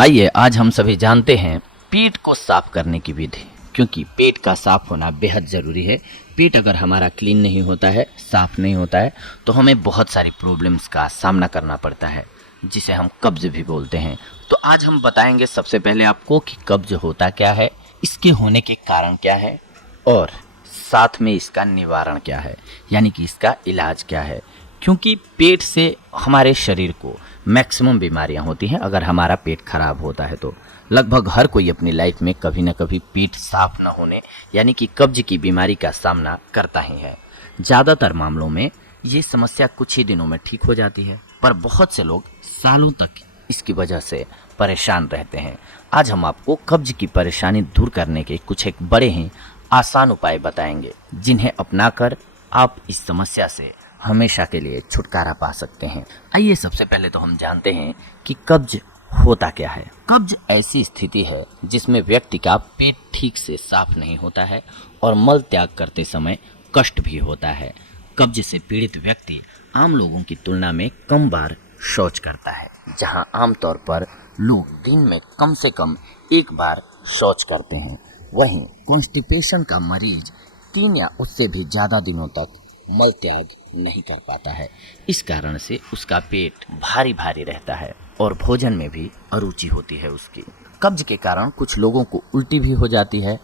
आइए आज हम सभी जानते हैं पेट को साफ करने की विधि, क्योंकि पेट का साफ होना बेहद ज़रूरी है। पेट अगर हमारा क्लीन नहीं होता है, साफ नहीं होता है, तो हमें बहुत सारी प्रॉब्लम्स का सामना करना पड़ता है, जिसे हम कब्ज भी बोलते हैं। तो आज हम बताएंगे सबसे पहले आपको कि कब्ज होता क्या है, इसके होने के कारण क्या है और साथ में इसका निवारण क्या है, यानी कि इसका इलाज क्या है। क्योंकि पेट से हमारे शरीर को मैक्सिमम बीमारियां होती हैं। अगर हमारा पेट खराब होता है तो लगभग हर कोई अपनी लाइफ में कभी ना कभी पेट साफ न होने यानी कि कब्ज की बीमारी का सामना करता ही है। ज़्यादातर मामलों में ये समस्या कुछ ही दिनों में ठीक हो जाती है, पर बहुत से लोग सालों तक इसकी वजह से परेशान रहते हैं। आज हम आपको कब्ज की परेशानी दूर करने के कुछ एक बड़े ही आसान उपाय बताएंगे, जिन्हें अपनाकर आप इस समस्या से हमेशा के लिए छुटकारा पा सकते हैं। आइए सबसे पहले तो हम जानते हैं कि कब्ज होता क्या है। कब्ज ऐसी स्थिति है जिसमें व्यक्ति का पेट ठीक से साफ नहीं होता है और मल त्याग करते समय कष्ट भी होता है। कब्ज से पीड़ित व्यक्ति आम लोगों की तुलना में कम बार शौच करता है, जहां आमतौर पर लोग दिन में कम से कम एक बार शौच करते हैं। वहीं कॉन्स्टिपेशन का मरीज 3 या उससे भी ज़्यादा दिनों तक मल त्याग नहीं कर पाता है। इस कारण से उसका पेट भारी भारी रहता है और भोजन में भी अरुचि होती है उसकी। कब्ज के कारण कुछ लोगों को उल्टी भी हो जाती है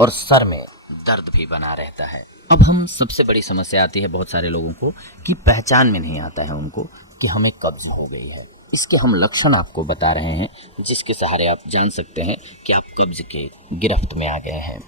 और सर में दर्द भी बना रहता है। अब हम सबसे बड़ी समस्या आती है बहुत सारे लोगों को कि पहचान में नहीं आता है उनको कि हमें कब्ज हो गई है। इसके हम लक्षण आपको बता रहे हैं, जिसके सहारे आप जान सकते हैं कि आप कब्ज के गिरफ्त में आ गए हैं।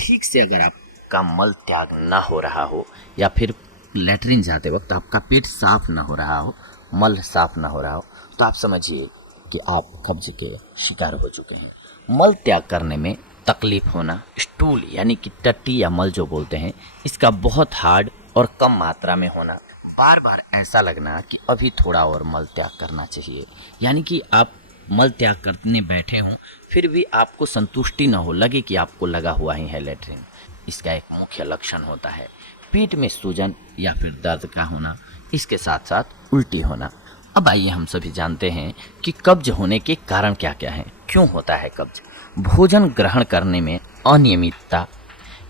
ठीक से अगर आपका मल त्याग ना हो रहा हो या फिर लेटरिन जाते वक्त आपका पेट साफ ना हो रहा हो, मल साफ ना हो रहा हो, तो आप समझिए कि आप कब्ज के शिकार हो चुके हैं। मल त्याग करने में तकलीफ होना, स्टूल यानी कि टट्टी या मल जो बोलते हैं, इसका बहुत हार्ड और कम मात्रा में होना, बार बार ऐसा लगना कि अभी थोड़ा और मल त्याग करना चाहिए, यानी कि आप मल त्याग करने बैठे हों फिर भी आपको संतुष्टि न हो, लगे कि आपको लगा हुआ ही है लेटरिन, इसका एक मुख्य लक्षण होता है। पेट में सूजन या फिर दर्द का होना, इसके साथ साथ उल्टी होना। अब आइए हम सभी जानते हैं कि कब्ज होने के कारण क्या क्या हैं, क्यों होता है कब्ज। भोजन ग्रहण करने में अनियमितता,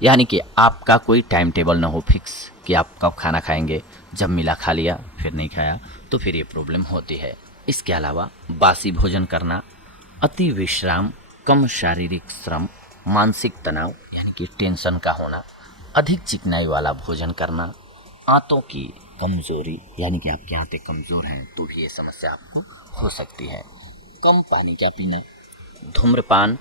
यानी कि आपका कोई टाइम टेबल ना हो फिक्स कि आप कब खाना खाएंगे, जब मिला खा लिया फिर नहीं खाया, तो फिर ये प्रॉब्लम होती है। इसके अलावा बासी भोजन करना, अति विश्राम, कम शारीरिक श्रम, मानसिक तनाव यानी कि टेंशन का होना, अधिक चिकनाई वाला भोजन करना, आंतों की कमजोरी यानी कि आपके आंतें कमज़ोर हैं तो भी ये समस्या आपको हो सकती है, कम पानी का पीना, धूम्रपान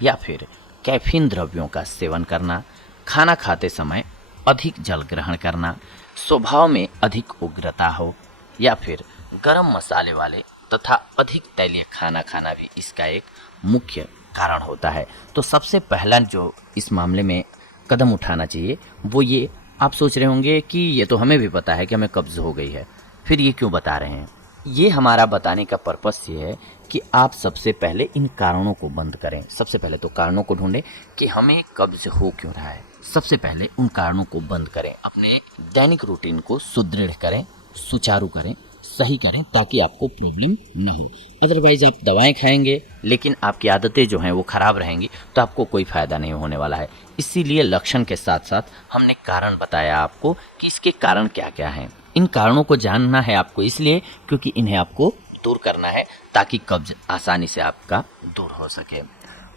या फिर कैफीन द्रव्यों का सेवन करना, खाना खाते समय अधिक जल ग्रहण करना, स्वभाव में अधिक उग्रता हो या फिर गरम मसाले वाले तथा अधिक तैलीय खाना खाना भी इसका एक मुख्य कारण होता है। तो सबसे पहला जो इस मामले में कदम उठाना चाहिए वो ये, आप सोच रहे होंगे कि ये तो हमें भी पता है कि हमें कब्ज़ हो गई है, फिर ये क्यों बता रहे हैं। ये हमारा बताने का पर्पस ये है कि आप सबसे पहले इन कारणों को बंद करें। सबसे पहले तो कारणों को ढूंढें कि हमें कब्ज हो क्यों रहा है। सबसे पहले उन कारणों को बंद करें, अपने दैनिक रूटीन को सुदृढ़ करें, सुचारू करें, सही करें, ताकि आपको प्रॉब्लम न हो। अदरवाइज आप दवाएं खाएंगे लेकिन आपकी आदतें जो हैं वो ख़राब रहेंगी तो आपको कोई फ़ायदा नहीं होने वाला है। इसीलिए लक्षण के साथ साथ हमने कारण बताया आपको कि इसके कारण क्या क्या हैं। इन कारणों को जानना है आपको इसलिए क्योंकि इन्हें आपको दूर करना है ताकि कब्ज आसानी से आपका दूर हो सके।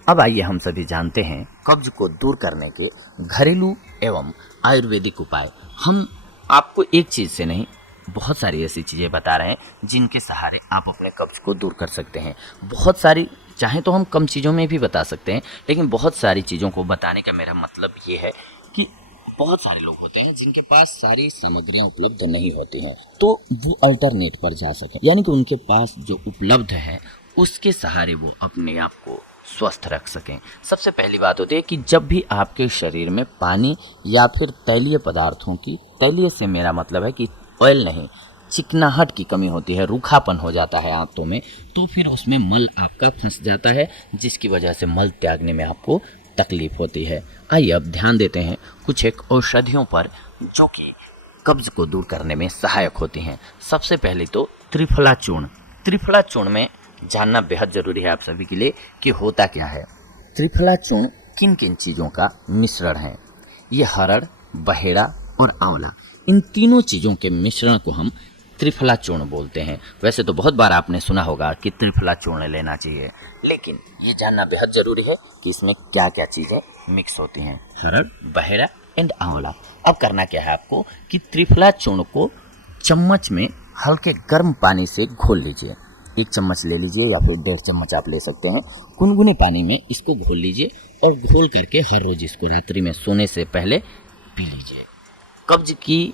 अब आइए हम सभी जानते हैं कब्ज को दूर करने के घरेलू एवं आयुर्वेदिक उपाय। हम आपको एक चीज़ से नहीं, बहुत सारी ऐसी चीज़ें बता रहे हैं जिनके सहारे आप अपने कब्ज को दूर कर सकते हैं। बहुत सारी, चाहे तो हम कम चीज़ों में भी बता सकते हैं, लेकिन बहुत सारी चीज़ों को बताने का मेरा मतलब ये है कि बहुत सारे लोग होते हैं जिनके पास सारी सामग्रियां उपलब्ध नहीं होती हैं, तो वो अल्टरनेट पर जा सकें, यानी कि उनके पास जो उपलब्ध है उसके सहारे वो अपने आप को स्वस्थ रख सकें। सबसे पहली बात होती है कि जब भी आपके शरीर में पानी या फिर तैलीय पदार्थों की, तैलीय से मेरा मतलब है कि ऑयल नहीं, चिकनाहट की कमी होती है, रूखापन हो जाता है आंतों में, तो फिर उसमें मल आपका फंस जाता है, जिसकी वजह से मल त्यागने में आपको तकलीफ होती है। आइए अब ध्यान देते हैं कुछ एक औषधियों पर जो कि कब्ज को दूर करने में सहायक होती हैं। सबसे पहले तो त्रिफला चूर्ण। त्रिफला चूर्ण में जानना बेहद ज़रूरी है आप सभी के लिए कि होता क्या है। त्रिफला चूर्ण किन किन चीज़ों का मिश्रण है। ये हरड़, बहेड़ा और आंवला, इन तीनों चीज़ों के मिश्रण को हम त्रिफला चूर्ण बोलते हैं। वैसे तो बहुत बार आपने सुना होगा कि त्रिफला चूर्ण लेना चाहिए, लेकिन ये जानना बेहद ज़रूरी है कि इसमें क्या क्या चीज़ें मिक्स होती हैं। हरड़, बहेड़ा एंड आंवला। अब करना क्या है आपको कि त्रिफला चूर्ण को चम्मच में हल्के गर्म पानी से घोल लीजिए। 1 चम्मच ले लीजिए या फिर 1.5 चम्मच आप ले सकते हैं। गुनगुने पानी में इसको घोल लीजिए और घोल करके हर रोज़ इसको रात्रि में सोने से पहले पी लीजिए। कब्ज की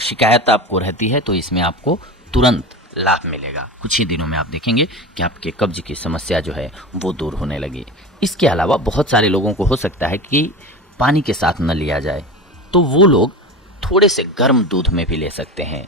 शिकायत आपको रहती है तो इसमें आपको तुरंत लाभ मिलेगा। कुछ ही दिनों में आप देखेंगे कि आपके कब्ज की समस्या जो है वो दूर होने लगी। इसके अलावा बहुत सारे लोगों को हो सकता है कि पानी के साथ न लिया जाए, तो वो लोग थोड़े से गर्म दूध में भी ले सकते हैं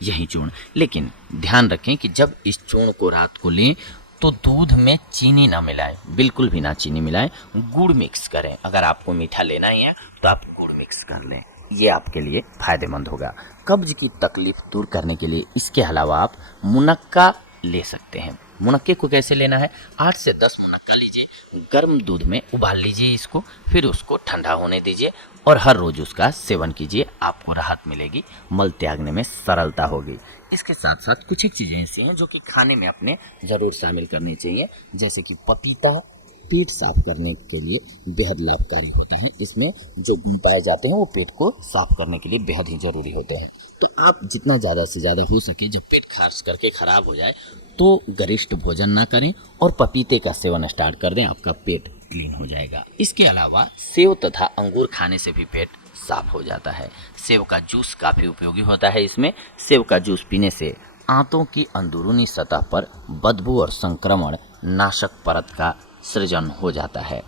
यही चूर्ण। लेकिन ध्यान रखें कि जब इस चूर्ण को रात को लें तो दूध में चीनी ना मिलाएं, बिल्कुल भी ना चीनी मिलाएं। गुड़ मिक्स करें। अगर आपको मीठा लेना ही है तो आप गुड़ मिक्स कर लें, ये आपके लिए फ़ायदेमंद होगा। कब्ज की तकलीफ दूर करने के लिए इसके अलावा आप मुनक्का ले सकते हैं। मुनक्के को कैसे लेना है, 8 से 10 मुनक्का लीजिए, गर्म दूध में उबाल लीजिए इसको, फिर उसको ठंडा होने दीजिए और हर रोज़ उसका सेवन कीजिए। आपको राहत मिलेगी, मल त्यागने में सरलता होगी। इसके साथ साथ कुछ एक चीज़ें ऐसी हैं जो कि खाने में अपने ज़रूर शामिल करनी चाहिए, जैसे कि पपीता पेट साफ करने के लिए बेहद लाभकारी होता है। इसमें जो गुण पाए जाते हैं वो पेट को साफ करने के लिए बेहद ही ज़रूरी होते हैं। तो आप जितना ज़्यादा से ज़्यादा हो सके, जब पेट खास करके ख़राब हो जाए तो गरिष्ठ भोजन ना करें और पपीते का सेवन स्टार्ट कर दें, आपका पेट क्लीन हो जाएगा। इसके अलावा सेव तथा अंगूर खाने से भी पेट साफ हो जाता है। सेव का जूस काफ़ी उपयोगी होता है। इसमें सेव का जूस पीने से आंतों की अंदरूनी सतह पर बदबू और संक्रमण नाशक परत का सृजन हो जाता है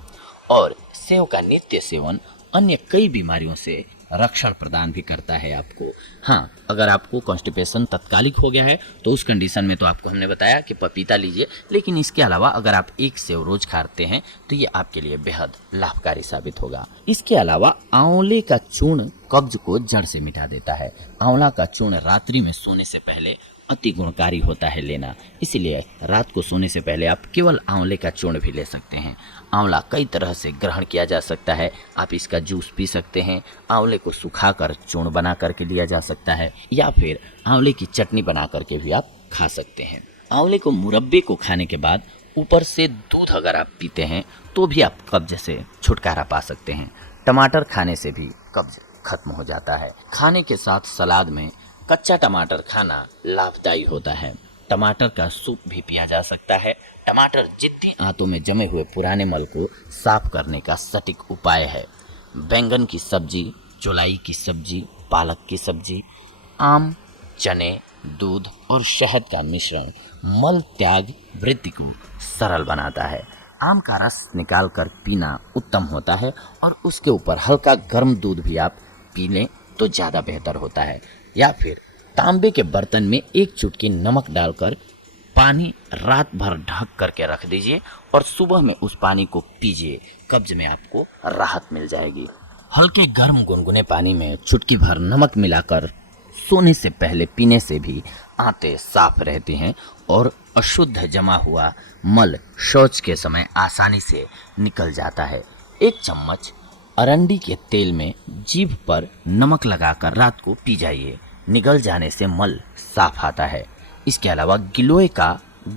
और सेव का नित्य सेवन अन्य कई बीमारियों से रक्षण प्रदान भी करता है आपको। हाँ, अगर आपको कॉन्स्टिपेशन तत्कालिक हो गया है तो उस कंडीशन में तो आपको हमने बताया कि पपीता लीजिए, लेकिन इसके अलावा अगर आप 1 सेव रोज खाते हैं तो ये आपके लिए बेहद लाभकारी साबित होगा। इसके अलावा आंवले का चूर्ण कब्ज को जड़ से मिटा देता है। आंवला का चूर्ण रात्रि में सोने से पहले अति गुणकारी होता है लेना, इसीलिए रात को सोने से पहले आप केवल आंवले का चूर्ण भी ले सकते हैं। आंवला कई तरह से ग्रहण किया जा सकता है। आप इसका जूस पी सकते हैं, आंवले को सुखाकर चूर्ण बना करके लिया जा सकता है, या फिर आंवले की चटनी बना करके भी आप खा सकते हैं। आंवले को मुरब्बे को खाने के बाद ऊपर से दूध अगर आप पीते हैं तो भी आप कब्ज से छुटकारा पा सकते हैं। टमाटर खाने से भी कब्ज खत्म हो जाता है। खाने के साथ सलाद में कच्चा टमाटर खाना लाभदायी होता है। टमाटर का सूप भी पिया जा सकता है। टमाटर जिद्दी आंतों में जमे हुए पुराने मल को साफ करने का सटीक उपाय है। बैंगन की सब्जी, चौलाई की सब्जी, पालक की सब्जी, आम, चने, दूध और शहद का मिश्रण मल त्याग वृद्धि को सरल बनाता है। आम का रस निकाल कर पीना उत्तम होता है और उसके ऊपर हल्का गर्म दूध भी आप पी लें तो ज़्यादा बेहतर होता है। या फिर तांबे के बर्तन में 1 चुटकी नमक डालकर पानी रात भर ढक करके रख दीजिए और सुबह में उस पानी को पीजिए। कब्ज में आपको राहत मिल जाएगी। हल्के गर्म गुनगुने पानी में चुटकी भर नमक मिलाकर सोने से पहले पीने से भी आंतें साफ रहती हैं और अशुद्ध जमा हुआ मल शौच के समय आसानी से निकल जाता है। 1 चम्मच अरंडी के तेल में जीभ पर नमक लगाकर रात को पी जाइए। निगल जाने से मल साफ आता है। इसके अलावा गिलोय का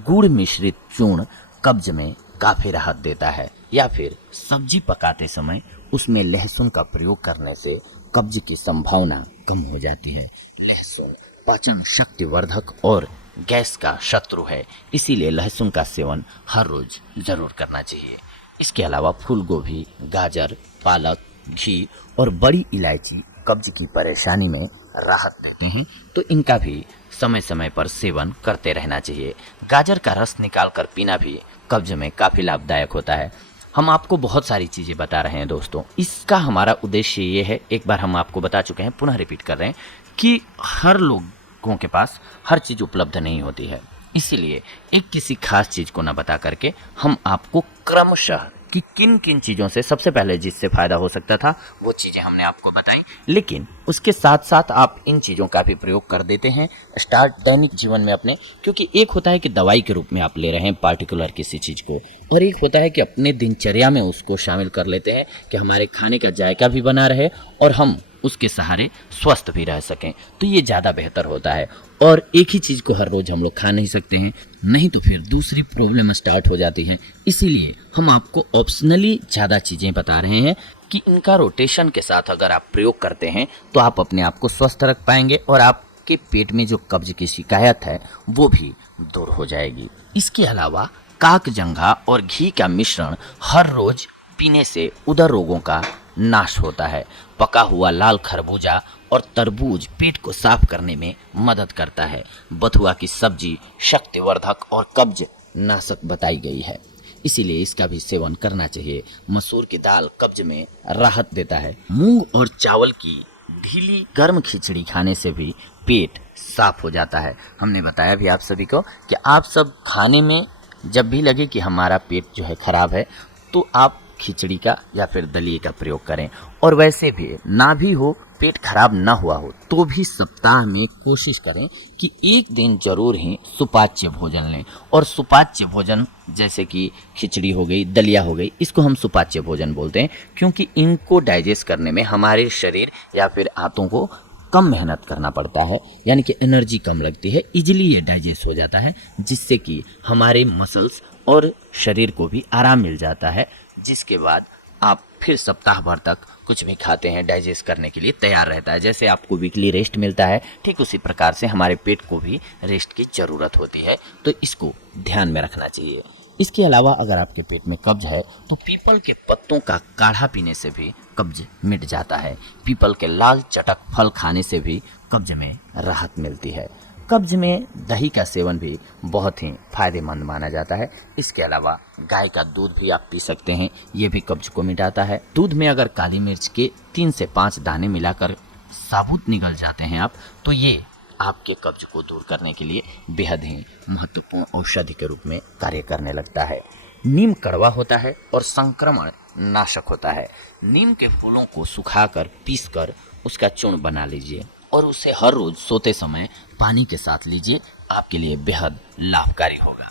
गुड़ मिश्रित चूर्ण कब्ज में काफ़ी राहत देता है। या फिर सब्जी पकाते समय उसमें लहसुन का प्रयोग करने से कब्ज की संभावना कम हो जाती है। लहसुन पाचन शक्ति वर्धक और गैस का शत्रु है, इसीलिए लहसुन का सेवन हर रोज जरूर करना चाहिए। इसके अलावा फूल गोभी, गाजर, पालक, घी और बड़ी इलायची कब्ज की परेशानी में राहत देते हैं, तो इनका भी समय समय पर सेवन करते रहना चाहिए। गाजर का रस निकाल कर पीना भी कब्ज में काफ़ी लाभदायक होता है। हम आपको बहुत सारी चीज़ें बता रहे हैं दोस्तों। इसका हमारा उद्देश्य ये है, एक बार हम आपको बता चुके हैं, पुनः रिपीट कर रहे हैं कि हर लोगों के पास हर चीज़ उपलब्ध नहीं होती है। इसीलिए एक किसी खास चीज़ को न बता करके हम आपको क्रमशः कि किन किन चीज़ों से सबसे पहले जिससे फ़ायदा हो सकता था वो चीज़ें हमने आपको बताई, लेकिन उसके साथ साथ आप इन चीज़ों का भी प्रयोग कर देते हैं स्टार्ट दैनिक जीवन में अपने, क्योंकि एक होता है कि दवाई के रूप में आप ले रहे हैं पार्टिकुलर किसी चीज़ को, और एक होता है कि अपने दिनचर्या में उसको शामिल कर लेते हैं कि हमारे खाने का जायका भी बना रहे और हम उसके सहारे स्वस्थ भी रह सकें। तो ये ज़्यादा बेहतर होता है। और एक ही चीज़ को हर रोज़ हम लोग खा नहीं सकते हैं, नहीं तो फिर दूसरी प्रॉब्लम स्टार्ट हो जाती है। इसीलिए हम आपको ऑप्शनली ज़्यादा चीज़ें बता रहे हैं कि इनका रोटेशन के साथ अगर आप प्रयोग करते हैं तो आप अपने आप को स्वस्थ रख पाएंगे और आपके पेट में जो कब्ज की शिकायत है वो भी दूर हो जाएगी। इसके अलावा काकजंघा और घी का मिश्रण हर रोज पीने से उदर रोगों का नाश होता है। पका हुआ लाल खरबूजा और तरबूज पेट को साफ करने में मदद करता है। बथुआ की सब्जी शक्तिवर्धक और कब्ज नाशक बताई गई है, इसीलिए इसका भी सेवन करना चाहिए। मसूर की दाल कब्ज में राहत देता है। मूंग और चावल की ढीली गर्म खिचड़ी खाने से भी पेट साफ हो जाता है। हमने बताया भी आप सभी को कि आप सब खाने में जब भी लगे कि हमारा पेट जो है खराब है तो आप खिचड़ी का या फिर दलिए का प्रयोग करें। और वैसे भी ना भी हो, पेट खराब ना हुआ हो तो भी सप्ताह में कोशिश करें कि एक दिन जरूर ही सुपाच्य भोजन लें। और सुपाच्य भोजन जैसे कि खिचड़ी हो गई, दलिया हो गई, इसको हम सुपाच्य भोजन बोलते हैं क्योंकि इनको डाइजेस्ट करने में हमारे शरीर या फिर आंतों को कम मेहनत करना पड़ता है, यानी कि एनर्जी कम लगती है, इजीली ये डाइजेस्ट हो जाता है, जिससे कि हमारे मसल्स और शरीर को भी आराम मिल जाता है। जिसके बाद आप फिर सप्ताह भर तक कुछ भी खाते हैं डाइजेस्ट करने के लिए तैयार रहता है। जैसे आपको वीकली रेस्ट मिलता है, ठीक उसी प्रकार से हमारे पेट को भी रेस्ट की ज़रूरत होती है, तो इसको ध्यान में रखना चाहिए। इसके अलावा अगर आपके पेट में कब्ज है तो पीपल के पत्तों का काढ़ा पीने से भी कब्ज मिट जाता है। पीपल के लाल चटक फल खाने से भी कब्ज में राहत मिलती है। कब्ज में दही का सेवन भी बहुत ही फायदेमंद माना जाता है। इसके अलावा गाय का दूध भी आप पी सकते हैं, ये भी कब्ज को मिटाता है। दूध में अगर काली मिर्च के 3 से 5 दाने मिलाकर साबुत निगल जाते हैं आप, तो ये आपके कब्ज को दूर करने के लिए बेहद ही महत्वपूर्ण औषधि के रूप में कार्य करने लगता है। नीम कड़वा होता है और संक्रमण नाशक होता है। नीम के फूलों को सुखाकर पीसकर उसका चूर्ण बना लीजिए और उसे हर रोज सोते समय पानी के साथ लीजिए, आपके लिए बेहद लाभकारी होगा।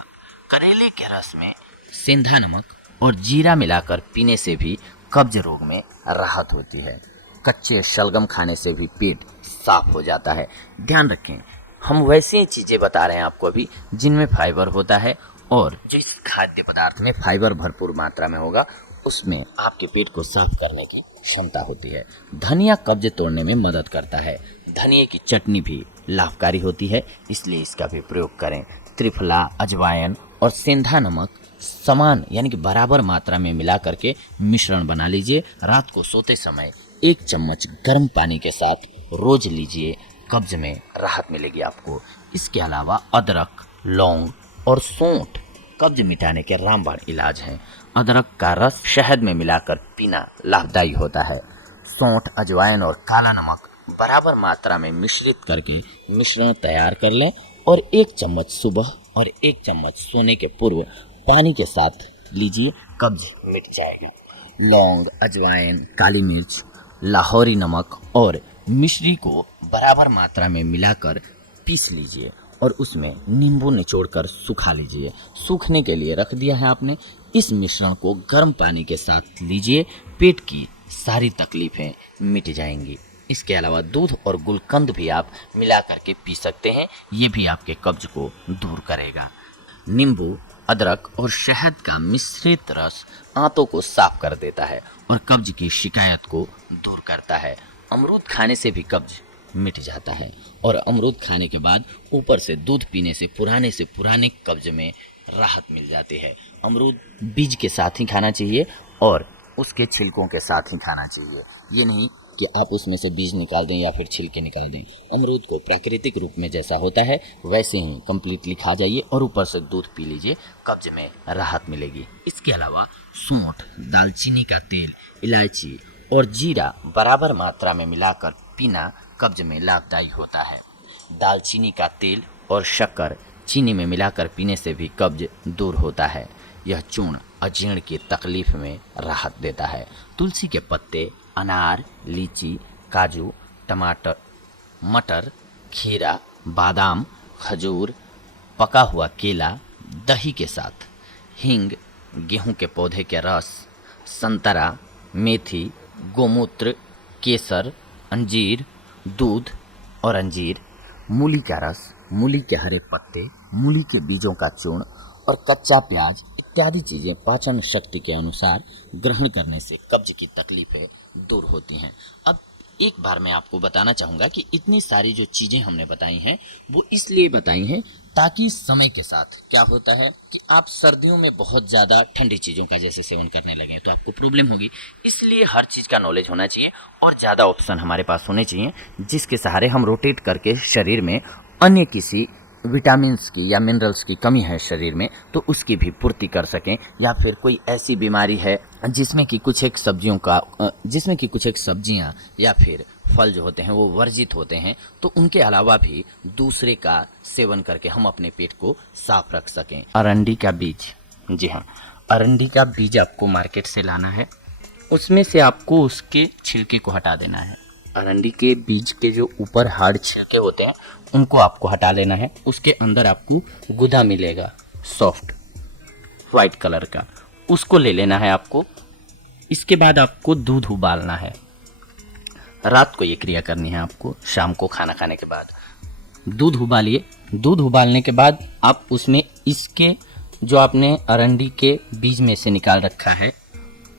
करेले के रस में सेंधा नमक और जीरा मिलाकर पीने से भी कब्ज रोग में राहत होती है। कच्चे शलगम खाने से भी पेट साफ हो जाता है। ध्यान रखें, हम वैसे चीज़ें बता रहे हैं आपको अभी जिनमें फाइबर होता है, और जिस खाद्य पदार्थ में फाइबर भरपूर मात्रा में होगा उसमें आपके पेट को साफ करने की क्षमता होती है। धनिया कब्ज तोड़ने में मदद करता है। धनिया की चटनी भी लाभकारी होती है, इसलिए इसका भी प्रयोग करें। त्रिफला, अजवाइन और सेंधा नमक समान यानी कि बराबर मात्रा में मिला करके मिश्रण बना लीजिए। रात को सोते समय 1 चम्मच गर्म पानी के साथ रोज लीजिए, कब्ज में राहत मिलेगी आपको। इसके अलावा अदरक, लौंग और सौंठ कब्ज मिटाने के रामबाण इलाज हैं। अदरक का रस शहद में मिलाकर पीना लाभदायी होता है। सौंठ, अजवाइन और काला नमक बराबर मात्रा में मिश्रित करके मिश्रण तैयार कर लें और 1 चम्मच सुबह और 1 चम्मच सोने के पूर्व पानी के साथ लीजिए, कब्ज मिट जाएगा। लौंग, अजवाइन, काली मिर्च, लाहौरी नमक और मिश्री को बराबर मात्रा में मिलाकर पीस लीजिए और उसमें नींबू निचोड़कर सुखा लीजिए। सूखने के लिए रख दिया है आपने। इस मिश्रण को गर्म पानी के साथ लीजिए, पेट की सारी तकलीफें मिट जाएंगी। इसके अलावा दूध और गुलकंद भी आप मिला करके पी सकते हैं, ये भी आपके कब्ज को दूर करेगा। नींबू, अदरक और शहद का मिश्रित रस आंतों को साफ कर देता है और कब्ज की शिकायत को दूर करता है। अमरूद खाने से भी कब्ज मिट जाता है और अमरूद खाने के बाद ऊपर से दूध पीने से पुराने कब्ज में राहत मिल जाती है। अमरूद बीज के साथ ही खाना चाहिए और उसके छिलकों के साथ ही खाना चाहिए। ये नहीं कि आप उसमें से बीज निकाल दें या फिर छिलके निकाल दें। अमरूद को प्राकृतिक रूप में जैसा होता है वैसे ही कंप्लीटली खा जाइए और ऊपर से दूध पी लीजिए, कब्ज में राहत मिलेगी। इसके अलावा सौंठ, दालचीनी का तेल, इलायची और जीरा बराबर मात्रा में मिलाकर पीना कब्ज में लाभदायी होता है। दालचीनी का तेल और शक्कर चीनी में मिलाकर पीने से भी कब्ज दूर होता है। यह चूर्ण अजीर्ण की तकलीफ में राहत देता है। तुलसी के पत्ते, अनार, लीची, काजू, टमाटर, मटर, खीरा, बादाम, खजूर, पका हुआ केला, दही के साथ, हींग, गेहूं के पौधे के रस, संतरा, मेथी, गोमूत्र, केसर, अंजीर, दूध और अंजीर, मूली का रस, मूली के हरे पत्ते, मूली के बीजों का चूर्ण और कच्चा प्याज इत्यादि चीज़ें पाचन शक्ति के अनुसार ग्रहण करने से कब्ज की तकलीफ़ें दूर होती हैं। अब एक बार मैं आपको बताना चाहूँगा कि इतनी सारी जो चीज़ें हमने बताई हैं वो इसलिए बताई हैं ताकि समय के साथ क्या होता है कि आप सर्दियों में बहुत ज़्यादा ठंडी चीज़ों का जैसे सेवन करने लगें तो आपको प्रॉब्लम होगी। इसलिए हर चीज़ का नॉलेज होना चाहिए और ज़्यादा ऑप्शन हमारे पास होने चाहिए जिसके सहारे हम रोटेट करके शरीर में अन्य किसी विटामिन्स की या मिनरल्स की कमी है शरीर में तो उसकी भी पूर्ति कर सकें, या फिर कोई ऐसी बीमारी है जिसमें कि कुछ एक सब्जियां या फिर फल जो होते हैं वो वर्जित होते हैं तो उनके अलावा भी दूसरे का सेवन करके हम अपने पेट को साफ रख सकें। अरंडी का बीज, जी हाँ, अरंडी का बीज आपको मार्केट से लाना है, उसमें से आपको उसके छिलके को हटा देना है। अरंडी के बीज के जो ऊपर हार्ड छिलके होते हैं उनको आपको हटा लेना है। उसके अंदर आपको गुदा मिलेगा सॉफ्ट वाइट कलर का, उसको ले लेना है आपको। इसके बाद आपको दूध उबालना है, रात को ये क्रिया करनी है आपको, शाम को खाना खाने के बाद दूध उबालिए। दूध उबालने के बाद आप उसमें इसके जो आपने अरंडी के बीज में से निकाल रखा है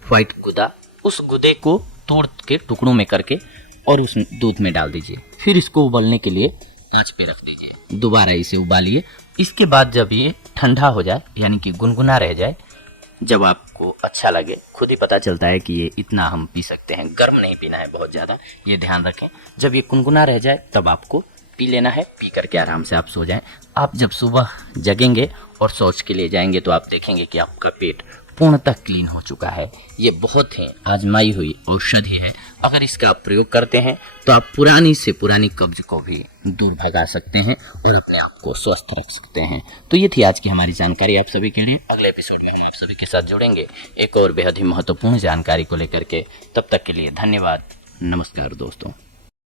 वाइट गुदा, उस गुदे को तोड़ के टुकड़ों में करके और उस दूध में डाल दीजिए। फिर इसको उबलने के लिए आंच पे रख दीजिए, दोबारा इसे उबालिए। इसके बाद जब ये ठंडा हो जाए यानी कि गुनगुना रह जाए, जब आपको अच्छा लगे, खुद ही पता चलता है कि ये इतना हम पी सकते हैं, गर्म नहीं पीना है बहुत ज़्यादा, ये ध्यान रखें। जब ये गुनगुना रह जाए तब आपको पी लेना है, पी करके आराम से आप सो जाएं। आप जब सुबह जगेंगे और शौच के लिए जाएंगे तो आप देखेंगे कि आपका पेट पूर्णतः क्लीन हो चुका है। ये बहुत ही आजमाई हुई औषधि है, अगर इसका आप प्रयोग करते हैं तो आप पुरानी से पुरानी कब्ज को भी दूर भगा सकते हैं और अपने आप को स्वस्थ रख सकते हैं। तो ये थी आज की हमारी जानकारी आप सभी के लिए। अगले एपिसोड में हम आप सभी के साथ जुड़ेंगे एक और बेहद ही महत्वपूर्ण जानकारी को लेकर के। तब तक के लिए धन्यवाद, नमस्कार दोस्तों।